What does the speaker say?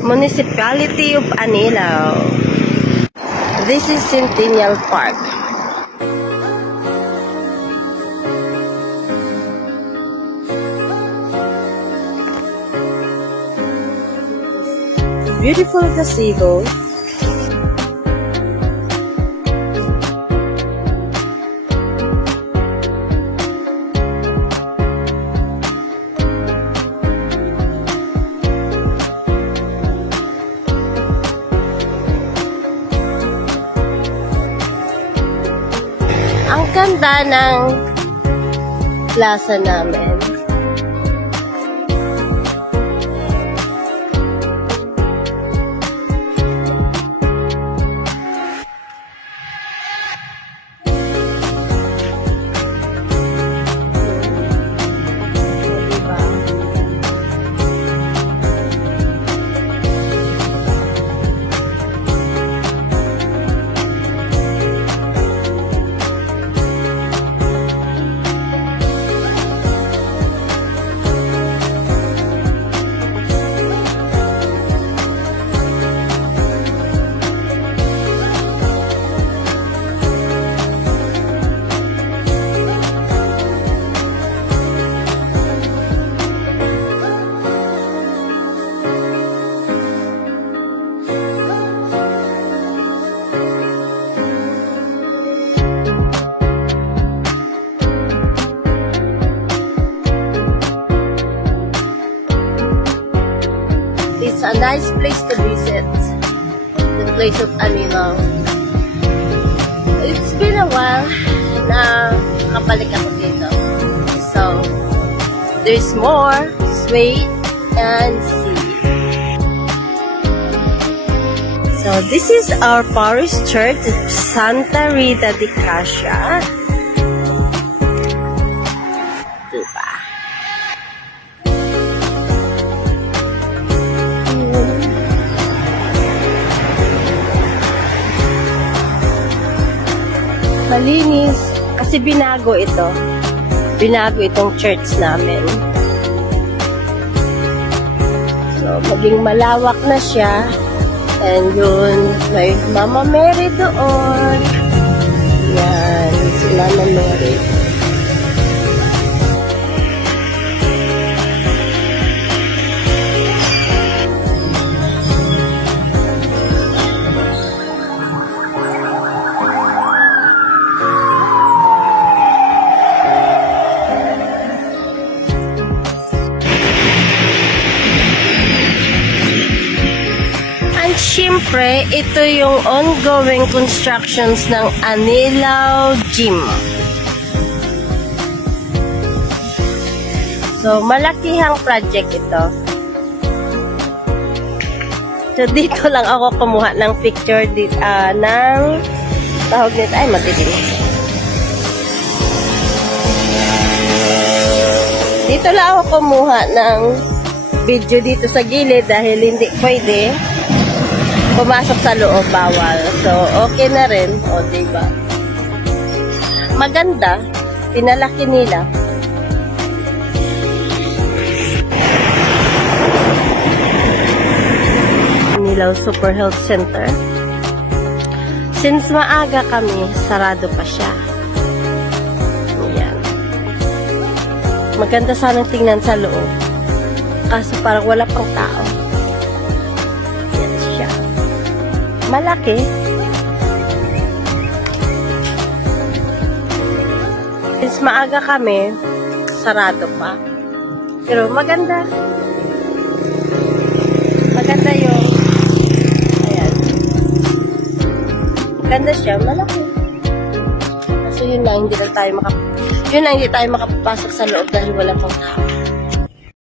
Municipality of Anilao. This is Centennial Park. Beautiful gazebo. Ang ganda ng plaza namin. It's a nice place to visit, the place of Anilao. It's been a while na nakabalik ako dito. So, there's more. Just wait and see. So, this is our parish church, Santa Rita de Casia. Malinis kasi binago ito. Binago itong church namin. So, maging malawak na siya. And yun, may Mama Mary doon. Yan, si Mama Mary. Siyempre, ito yung ongoing constructions ng Anilao Gym. So, malakihang project ito. So, dito lang ako kumuha ng picture dito, ng tawag nito. Ay, madilim. Dito lang ako kumuha ng video dito sa gilid dahil hindi pwede pumasok sa loob, bawal. So, okay na rin. O, diba? Maganda. Pinalaki nila. Anilao Super Health Center. Since maaga kami, sarado pa siya. Ayan. Maganda sanang tingnan sa loob. Kaso parang wala pang tao. Malaki. Since maaga kami, sarado pa. Pero maganda. Maganda yung ayan. Maganda siya, malaki. Kaso yun lang, hindi tayo makapasok sa loob dahil wala pang tao.